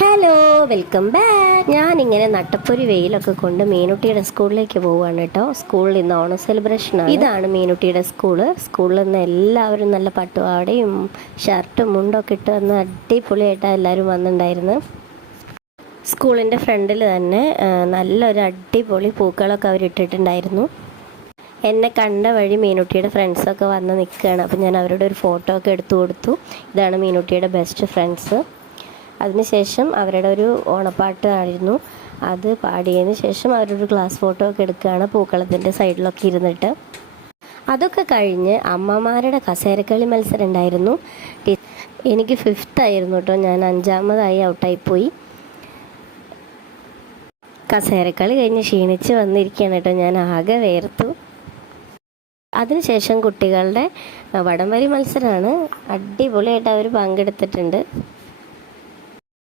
Hello, welcome back. ഞാനിങ്ങനെ നട്ടപ്പൊരി വെയിലൊക്കെ കൊണ്ട് മീനുട്ടിയുടെ സ്കൂളിലേക്ക് പോവുകയാണ് കേട്ടോ. സ്കൂളിൽ ഇന്ന് ഓണം സെലിബ്രേഷനാണ്. ഇതാണ് മീനുട്ടിയുടെ സ്കൂളിൽ നിന്ന് എല്ലാവരും നല്ല പട്ടുപാവാടയും ഷർട്ടും മുണ്ടൊക്കെ ഇട്ട് വന്ന് അടിപൊളിയായിട്ടാണ് എല്ലാവരും വന്നിട്ടുണ്ടായിരുന്നു. സ്കൂളിൻ്റെ ഫ്രണ്ടിൽ തന്നെ നല്ലൊരു അടിപൊളി പൂക്കളൊക്കെ അവരിട്ടിട്ടുണ്ടായിരുന്നു. എന്നെ കണ്ട വഴി മീനുട്ടിയുടെ ഫ്രണ്ട്സൊക്കെ വന്ന് നിൽക്കുകയാണ്. അപ്പോൾ ഞാൻ അവരുടെ ഒരു ഫോട്ടോ ഒക്കെ എടുത്തു കൊടുത്തു. ഇതാണ് മീനുട്ടിയുടെ ബെസ്റ്റ് ഫ്രണ്ട്സ്. അതിനുശേഷം അവരുടെ ഒരു ഓണപ്പാട്ട് ആയിരുന്നു, അത് പാടിയതിന് ശേഷം അവരൊരു ക്ലാസ് ഫോട്ടോ ഒക്കെ എടുക്കുകയാണ് പൂക്കളത്തിൻ്റെ സൈഡിലൊക്കെ ഇരുന്നിട്ട്. അതൊക്കെ കഴിഞ്ഞ് അമ്മമാരുടെ കസേരക്കളി മത്സരം ഉണ്ടായിരുന്നു. എനിക്ക് 5th ആയിരുന്നു കേട്ടോ, ഞാൻ 5ാമതായി ഔട്ടായിപ്പോയി. കസേരക്കളി കഴിഞ്ഞ് ക്ഷീണിച്ച് വന്നിരിക്കുകയാണ് കേട്ടോ, ഞാൻ ആകെ വേർത്തു. അതിനുശേഷം കുട്ടികളുടെ വടംവലി മത്സരമാണ്, അടിപൊളിയായിട്ട് അവർ പങ്കെടുത്തിട്ടുണ്ട്.